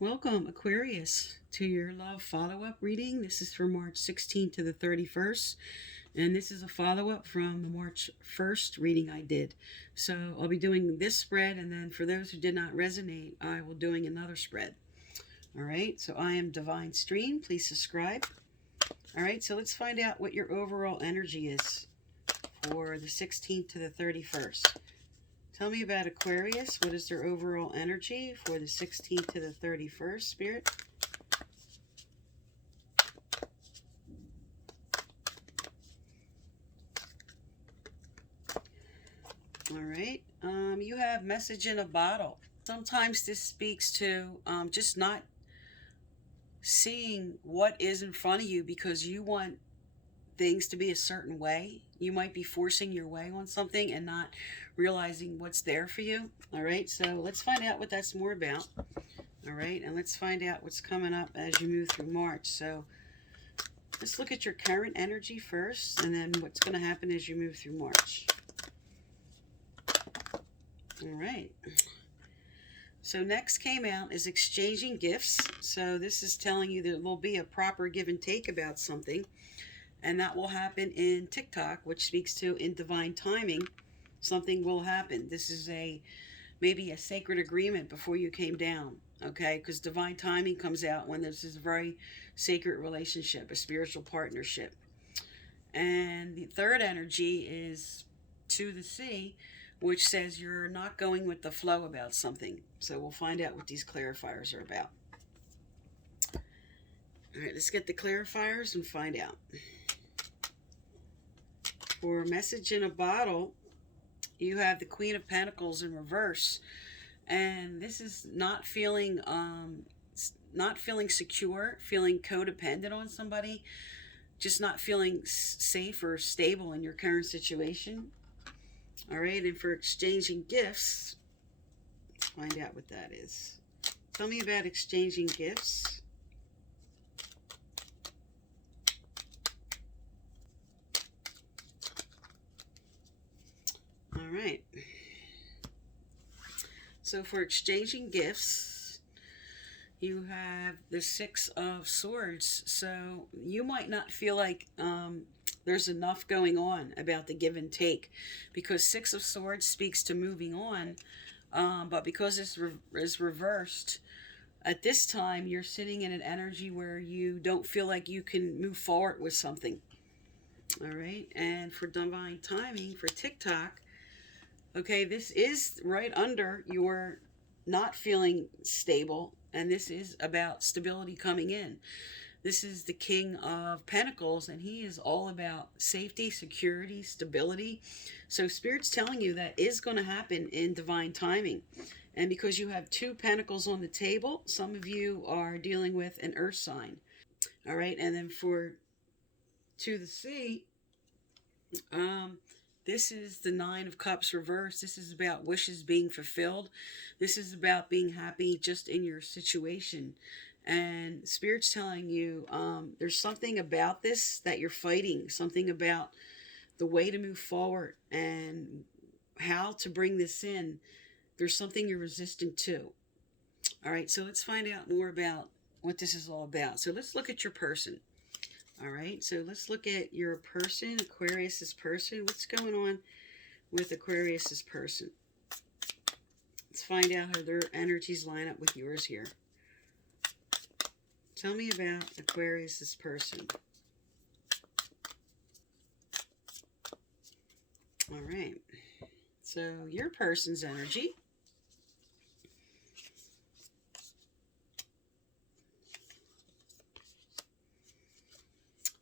Welcome, Aquarius, to your love follow-up reading. This is for March 16th to the 31st, and this is a follow-up from the March 1st reading I did. So I'll be doing this spread, and then for those who did not resonate, I will doing another spread. All right, so I am Divine Stream. Please subscribe. All right, so let's find out what your overall energy is for the 16th to the 31st. Tell me about Aquarius. What is their overall energy for the 16th to the 31st, Spirit? All right. You have message in a bottle. Sometimes this speaks to just not seeing what is in front of you because you want things to be a certain way. You might be forcing your way on something and not realizing what's there for you. All right, so let's find out what that's more about. All right, and let's find out what's coming up as you move through March. So let's look at your current energy first, and then what's going to happen as you move through March. All right. So next came out is exchanging gifts. So this is telling you there will be a proper give and take about something. And that will happen in TikTok, which speaks to in divine timing, something will happen. This is maybe a sacred agreement before you came down, okay? Because divine timing comes out when this is a very sacred relationship, a spiritual partnership. And the third energy is to the sea, which says you're not going with the flow about something. So we'll find out what these clarifiers are about. All right, let's get the clarifiers and find out. For message in a bottle, you have the Queen of Pentacles in reverse, and this is not feeling secure, feeling codependent on somebody, just not feeling safe or stable in your current situation. All right, and for exchanging gifts, let's find out what that is. Tell me about exchanging gifts. All right. So for exchanging gifts, you have the Six of Swords. So you might not feel like there's enough going on about the give and take, because Six of Swords speaks to moving on. But because this is reversed, at this time you're sitting in an energy where you don't feel like you can move forward with something. All right. And for divine timing, for TikTok, okay, this is right under your not feeling stable, and this is about stability coming in. This is the King of Pentacles, and he is all about safety, security, stability. So Spirit's telling you that is going to happen in divine timing. And because you have two pentacles on the table, some of you are dealing with an earth sign. All right, and then for to the sea, this is the Nine of Cups reversed. This is about wishes being fulfilled. This is about being happy just in your situation. And Spirit's telling you there's something about this that you're fighting, something about the way to move forward and how to bring this in. There's something you're resistant to. All right, so let's find out more about what this is all about. So let's look at your person. All right, so let's look at your person, Aquarius's person. What's going on with Aquarius's person? Let's find out how their energies line up with yours here. Tell me about Aquarius's person. All right, so your person's energy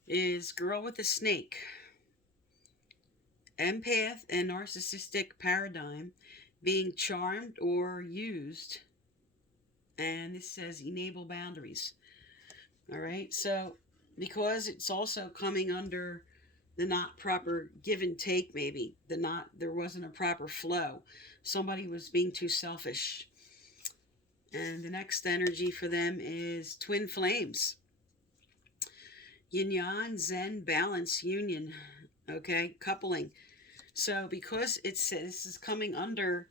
is girl with a snake, empath and narcissistic paradigm, being charmed or used, and this says enable boundaries. All right, so because it's also coming under the not proper give and take, maybe there wasn't a proper flow, somebody was being too selfish. And the next energy for them is twin flames, yin yang, zen, balance, union, okay, coupling. So because this is coming under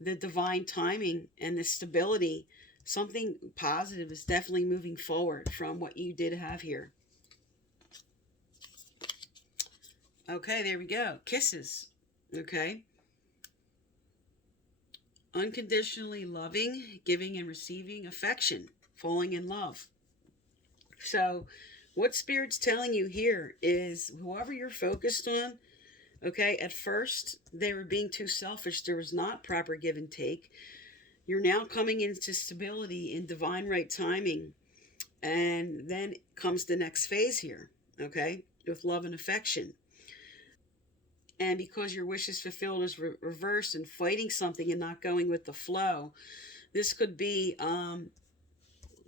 the divine timing and the stability, something positive is definitely moving forward from what you did have here. Okay, there we go. Kisses. Okay. Unconditionally loving, giving and receiving affection, falling in love. So, what Spirit's telling you here is whoever you're focused on, okay, at first they were being too selfish. There was not proper give and take. You're now coming into stability in divine right timing. And then comes the next phase here, okay, with love and affection. And because your wish is fulfilled is reversed and fighting something and not going with the flow, this could be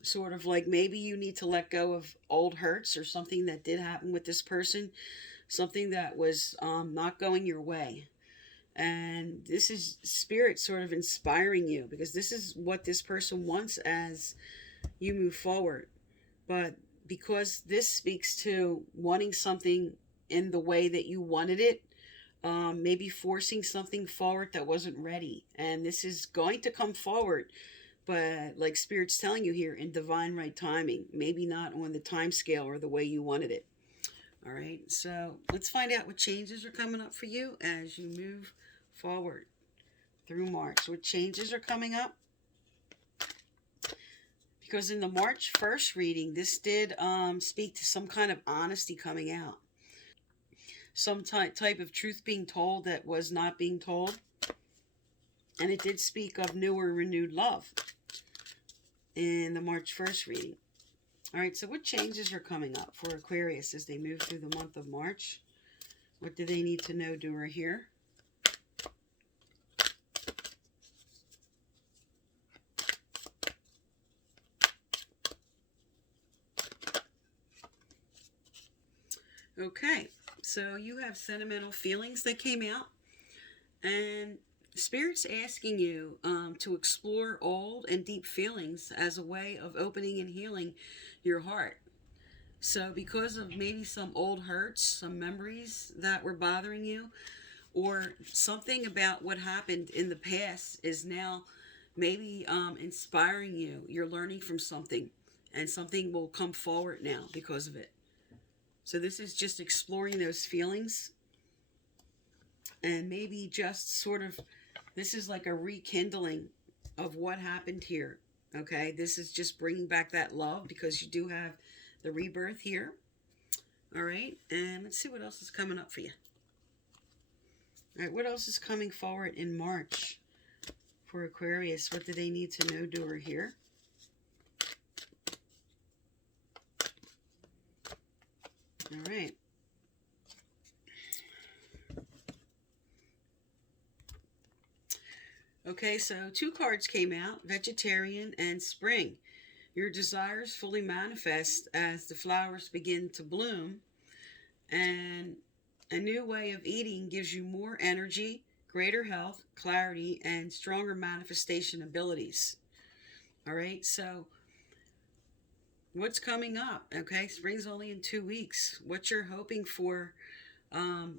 sort of like maybe you need to let go of old hurts or something that did happen with this person, something that was not going your way. And this is Spirit sort of inspiring you, because this is what this person wants as you move forward. But because this speaks to wanting something in the way that you wanted it, maybe forcing something forward that wasn't ready. And this is going to come forward, but like Spirit's telling you here, in divine right timing, maybe not on the time scale or the way you wanted it. All right, so let's find out what changes are coming up for you as you move forward through March. What changes are coming up? Because in the March 1st reading, this did speak to some kind of honesty coming out. Some type of truth being told that was not being told. And it did speak of new or renewed love in the March 1st reading. All right, so what changes are coming up for Aquarius as they move through the month of March? What do they need to know, do, or hear? Okay, so you have sentimental feelings that came out, and Spirit's asking you to explore old and deep feelings as a way of opening and healing your heart. So because of maybe some old hurts, some memories that were bothering you, or something about what happened in the past is now maybe inspiring you. You're learning from something, and something will come forward now because of it. So this is just exploring those feelings, and maybe just sort of, this is like a rekindling of what happened here. Okay, this is just bringing back that love, because you do have the rebirth here. All right, and let's see what else is coming up for you. All right, what else is coming forward in March for Aquarius? What do they need to know, do, or hear? All right. Okay, so 2 cards came out, Vegetarian and Spring. Your desires fully manifest as the flowers begin to bloom, and a new way of eating gives you more energy, greater health, clarity, and stronger manifestation abilities. All right, so what's coming up? Okay, spring's only in 2 weeks. What you're hoping for,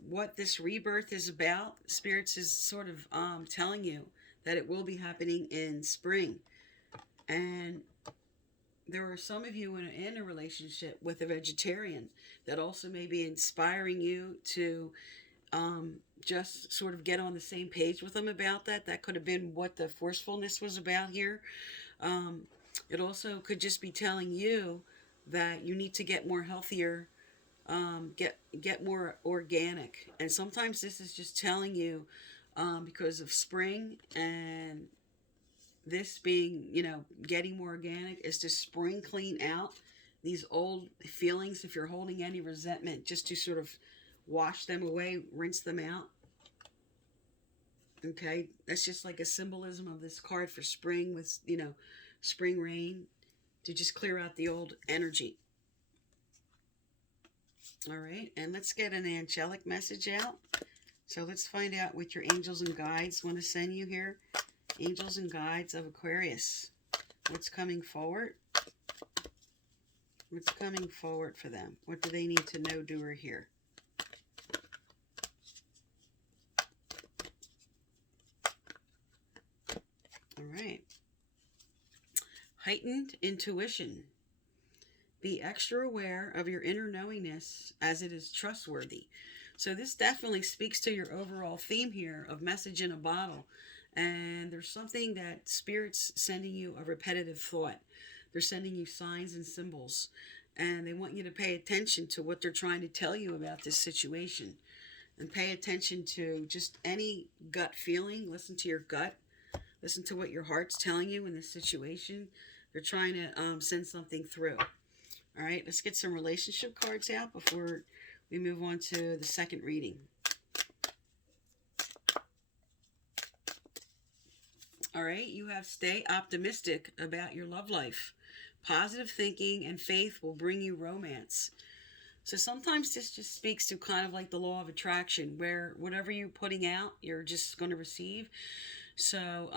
what this rebirth is about, Spirits is sort of telling you that it will be happening in spring. And there are some of you in a relationship with a vegetarian that also may be inspiring you to just sort of get on the same page with them about that. That could have been what the forcefulness was about here. It also could just be telling you that you need to get more healthier, get more organic. And sometimes this is just telling you because of spring, and this being, getting more organic, is to spring clean out these old feelings. If you're holding any resentment, just to sort of wash them away, rinse them out. Okay, that's just like a symbolism of this card for spring, with, spring rain, to just clear out the old energy. All right, and let's get an angelic message out. So let's find out what your angels and guides want to send you here. Angels and guides of Aquarius. What's coming forward? What's coming forward for them? What do they need to know, do, or hear? All right. heightened intuition. Be extra aware of your inner knowingness as it is trustworthy. So this definitely speaks to your overall theme here of message in a bottle. And there's something that Spirit's sending you a repetitive thought. They're sending you signs and symbols. And they want you to pay attention to what they're trying to tell you about this situation. And pay attention to just any gut feeling. Listen to your gut. Listen to what your heart's telling you in this situation. They're trying to send something through. All right, let's get some relationship cards out before we move on to the second reading. All right, you have stay optimistic about your love life. Positive thinking and faith will bring you romance. So sometimes this just speaks to kind of like the law of attraction, where whatever you're putting out, you're just going to receive. So,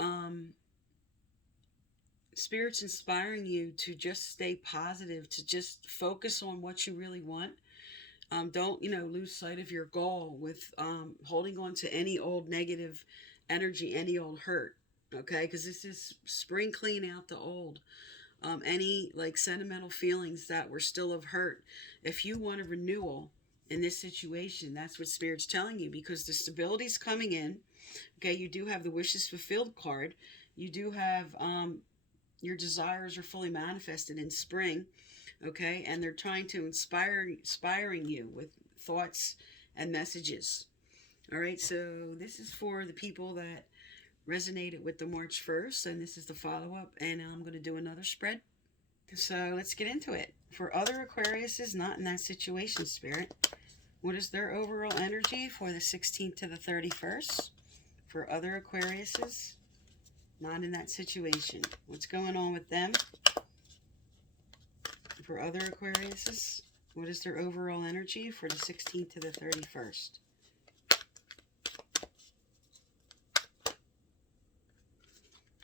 Spirit's inspiring you to just stay positive, to just focus on what you really want. Don't, lose sight of your goal with holding on to any old negative energy, any old hurt, okay? Because this is spring clean out the old. Any like sentimental feelings that were still of hurt. If you want a renewal in this situation, that's what Spirit's telling you, because the stability's coming in. Okay, you do have the wishes fulfilled card. You do have your desires are fully manifested in spring, okay? And they're trying to inspiring you with thoughts and messages. All right, so this is for the people that resonated with the March 1st, and this is the follow-up, and I'm going to do another spread. So let's get into it. For other Aquariuses not in that situation, Spirit, what is their overall energy for the 16th to the 31st? For other Aquariuses not in that situation, what's going on with them? For other Aquariuses, what is their overall energy for the 16th to the 31st?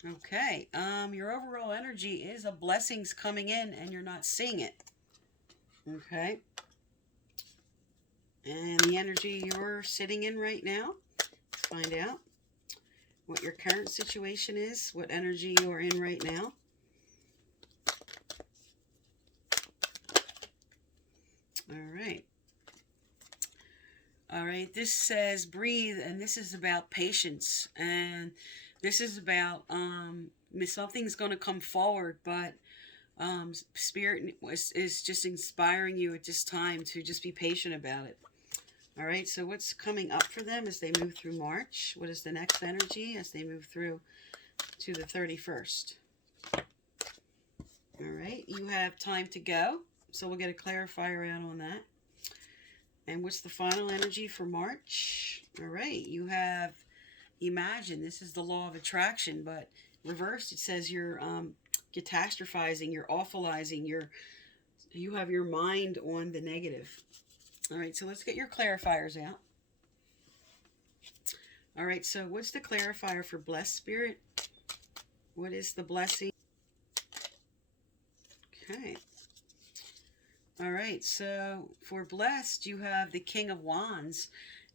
Okay, your overall energy is a blessing's coming in and you're not seeing it. Okay. And the energy you're sitting in right now, let's find out what your current situation is, what energy you are in right now. All right. All right, this says breathe, and this is about patience, and this is about something's going to come forward, but Spirit is just inspiring you at this time to just be patient about it. All right, so what's coming up for them as they move through March? What is the next energy as they move through to the 31st? All right, you have time to go, so we'll get a clarifier out on that. And what's the final energy for March? All right, you have imagine. This is the law of attraction, but reversed, it says you're catastrophizing, you're awfulizing, you have your mind on the negative. All right, so let's get your clarifiers out. All right, so what's the clarifier for blessed, Spirit? What is the blessing? Okay. All right, so for blessed, you have the King of Wands,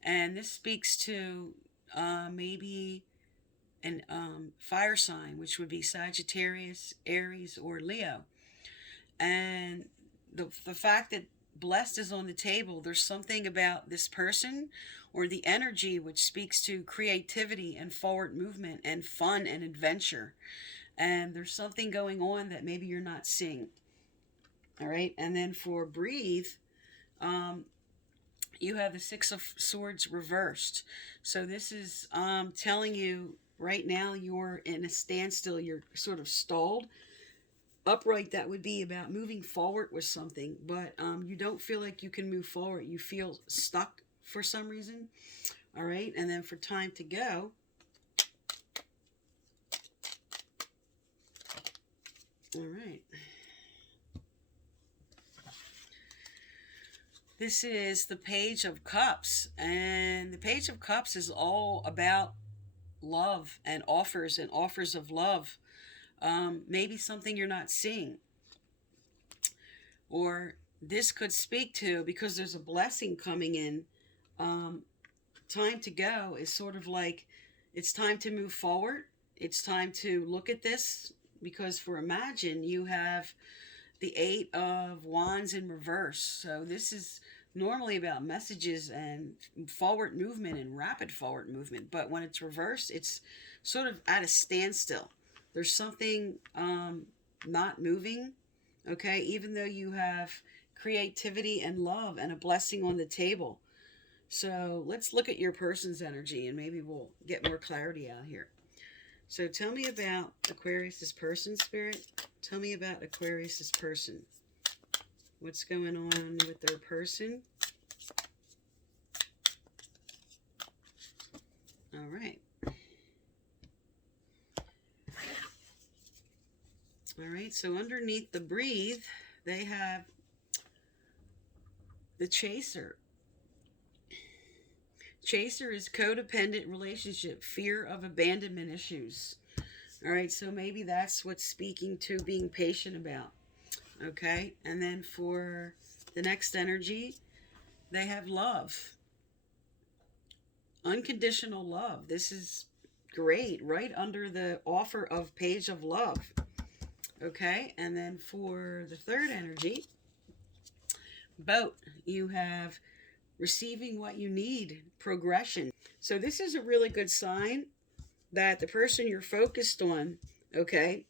and this speaks to maybe an fire sign, which would be Sagittarius, Aries, or Leo. And the fact that blessed is on the table, there's something about this person or the energy which speaks to creativity and forward movement and fun and adventure. And there's something going on that maybe you're not seeing. All right, and then for breathe, you have the Six of Swords reversed. So this is telling you right now you're in a standstill, you're sort of stalled. Upright, that would be about moving forward with something, but you don't feel like you can move forward. You feel stuck for some reason. All right, and then for time to go, all right. This is the Page of Cups, and the Page of Cups is all about love and offers of love. Maybe something you're not seeing. Or this could speak to, because there's a blessing coming in, time to go is sort of like, it's time to move forward. It's time to look at this, because for Imagine, you have the Eight of Wands in reverse. So this is normally about messages and forward movement and rapid forward movement. But when it's reversed, it's sort of at a standstill. There's something not moving, okay? Even though you have creativity and love and a blessing on the table. So let's look at your person's energy and maybe we'll get more clarity out here. So tell me about Aquarius's person, Spirit. Tell me about Aquarius's person. What's going on with their person? All right. All right, so underneath the Breathe, they have the Chaser. Chaser is codependent relationship, fear of abandonment issues. All right, so maybe that's what's speaking to being patient about. Okay, and then for the next energy, they have love. Unconditional love. This is great, right under the offer of Page of Love. Okay, and then for the third energy, Boat, you have receiving what you need, progression. So this is a really good sign that the person you're focused on, okay,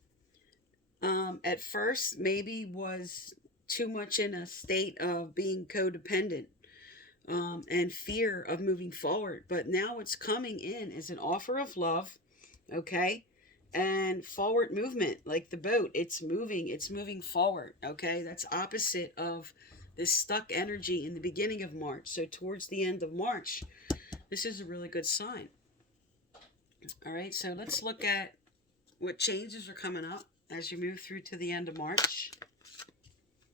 at first maybe was too much in a state of being codependent and fear of moving forward. But now it's coming in as an offer of love, okay, and forward movement, like the boat. It's moving forward, okay. That's opposite of this stuck energy in the beginning of March. So towards the end of March, this is a really good sign. All right, so let's look at what changes are coming up as you move through to the end of March.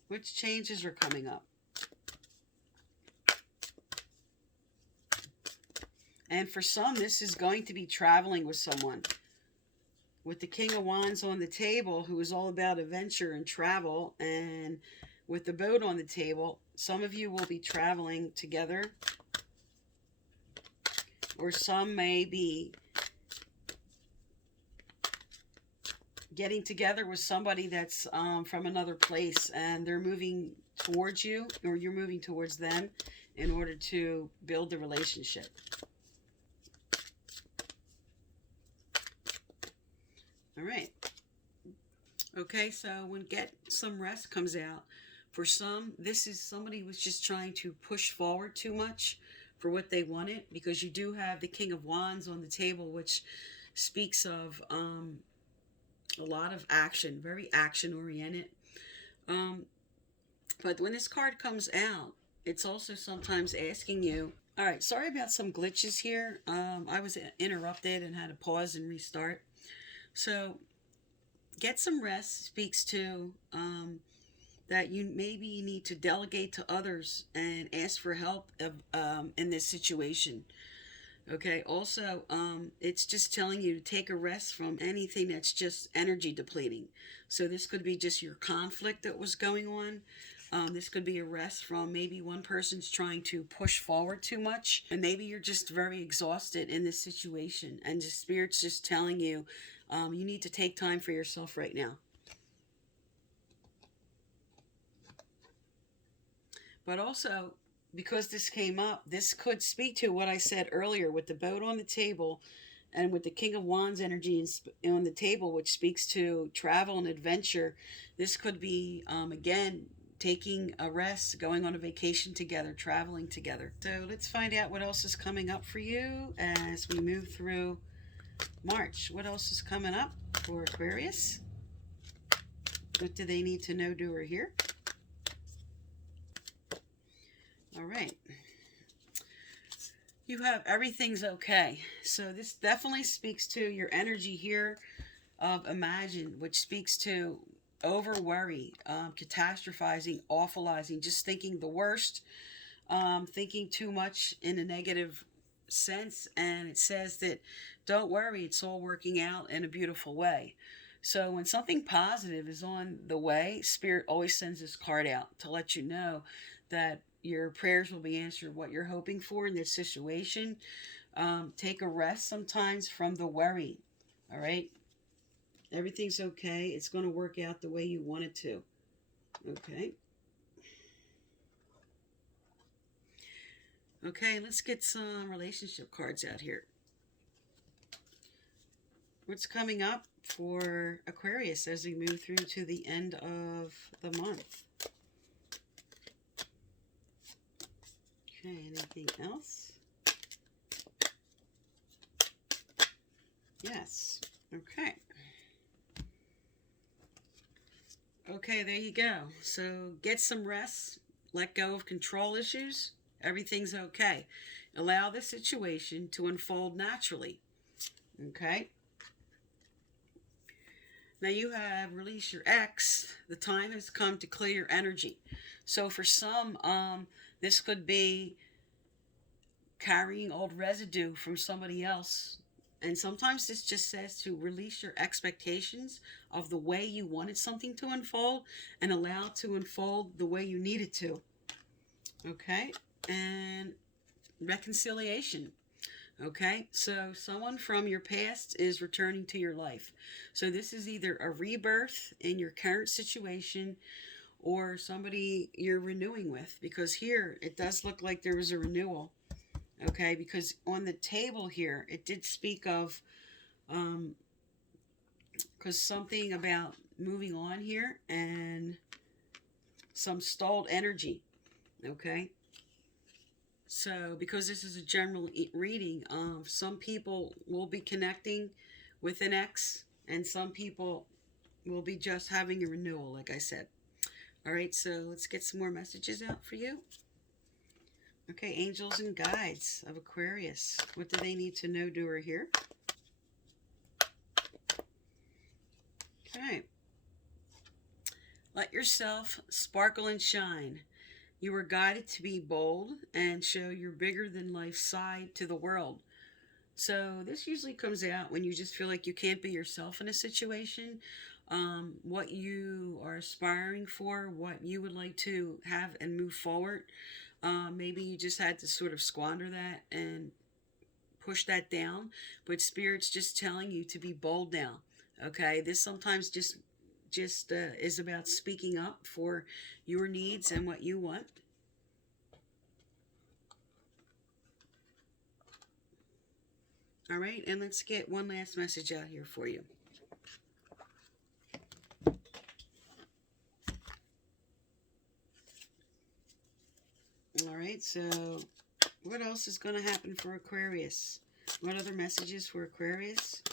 Which changes are coming up? And for some, this is going to be traveling with someone. With the King of Wands on the table, who is all about adventure and travel, and with the Boat on the table, some of you will be traveling together, or some may be getting together with somebody that's from another place, and they're moving towards you, or you're moving towards them in order to build the relationship. All right. Okay, so when Get Some Rest comes out, for some, this is somebody who was just trying to push forward too much for what they wanted, because you do have the King of Wands on the table, which speaks of a lot of action, very action-oriented. But when this card comes out, it's also sometimes asking you, all right, sorry about some glitches here. I was interrupted and had to pause and restart. So Get Some Rest speaks to that you maybe need to delegate to others and ask for help in this situation. Okay, also, it's just telling you to take a rest from anything that's just energy depleting. So this could be just your conflict that was going on. This could be a rest from maybe one person's trying to push forward too much, and maybe you're just very exhausted in this situation, and the Spirit's just telling you, you need to take time for yourself right now. But also, because this came up, this could speak to what I said earlier with the Boat on the table and with the King of Wands energy on the table, which speaks to travel and adventure. This could be, again, taking a rest, going on a vacation together, traveling together. So let's find out what else is coming up for you as we move through March. What else is coming up for Aquarius? What do they need to know, do, or hear? All right. You have everything's okay. So this definitely speaks to your energy here of Imagine, which speaks to over worry, catastrophizing, awfulizing, just thinking the worst, thinking too much in a negative sense. And it says that don't worry, it's all working out in a beautiful way. So when something positive is on the way, Spirit always sends this card out to let you know that your prayers will be answered, what you're hoping for in this situation. Take a rest sometimes from the worry, all right? Everything's okay. It's going to work out the way you want it to. Okay. Okay, let's get some relationship cards out here. What's coming up for Aquarius as we move through to the end of the month? Okay, anything else? Yes. Okay. Okay, there you go. So get some rest. Let go of control issues. Everything's okay. Allow the situation to unfold naturally. Okay? Now you have released your ex. The time has come to clear your energy. So for some, this could be carrying old residue from somebody else. And sometimes this just says to release your expectations of the way you wanted something to unfold and allow it to unfold the way you need it to. Okay? And reconciliation. Okay? So someone from your past is returning to your life. So this is either a rebirth in your current situation or somebody you're renewing with. Because here, it does look like there was a renewal. Okay, because on the table here, it did speak of, because something about moving on here and some stalled energy. Okay, so because this is a general reading, some people will be connecting with an ex, and some people will be just having a renewal, like I said. All right, so let's get some more messages out for you. Okay, angels and guides of Aquarius. What do they need to know, do, or hear? Okay. Let yourself sparkle and shine. You are guided to be bold and show your bigger-than-life side to the world. So this usually comes out when you just feel like you can't be yourself in a situation. What you are aspiring for, what you would like to have and move forward. Maybe you just had to sort of squander that and push that down. But Spirit's just telling you to be bold now. Okay? This sometimes just is about speaking up for your needs and what you want. All right? And let's get one last message out here for you. All right, so what else is going to happen for Aquarius? What other messages for Aquarius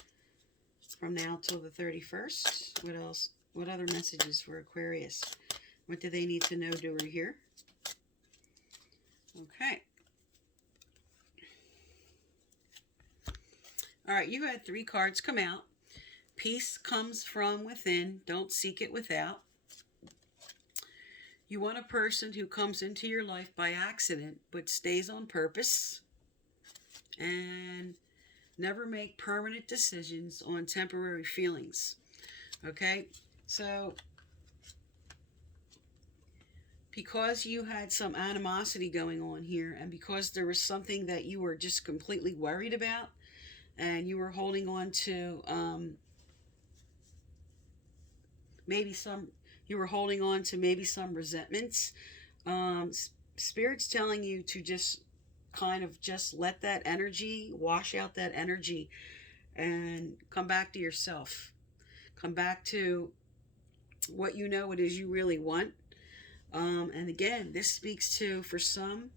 from now till the 31st? What else? What other messages for Aquarius? What do they need to know, do, or hear? Okay. All right, you had 3 cards come out. Peace comes from within. Don't seek it without. You want a person who comes into your life by accident, but stays on purpose. And never make permanent decisions on temporary feelings. Okay? So, because you had some animosity going on here, and because there was something that you were just completely worried about, and you were holding on to maybe some resentments. Spirit's telling you to just kind of just let that energy, wash out that energy, and come back to yourself. Come back to what you know it is you really want. And again, this speaks to, for some,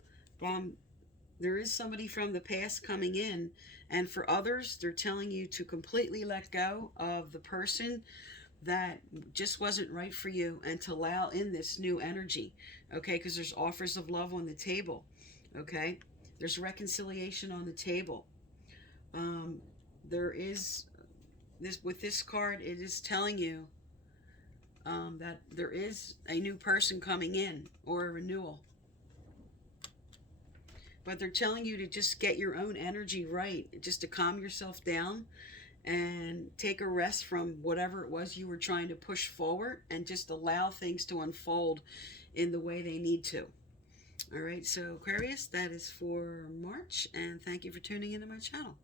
there is somebody from the past coming in, and for others, they're telling you to completely let go of the person that just wasn't right for you and to allow in this new energy. Okay, because there's offers of love on the table. Okay, there's reconciliation on the table. There is this, with this card, it is telling you that there is a new person coming in, or a renewal. But they're telling you to just get your own energy right, just to calm yourself down and take a rest from whatever it was you were trying to push forward, and just allow things to unfold in the way they need to. All right, so Aquarius, that is for March, and thank you for tuning into my channel.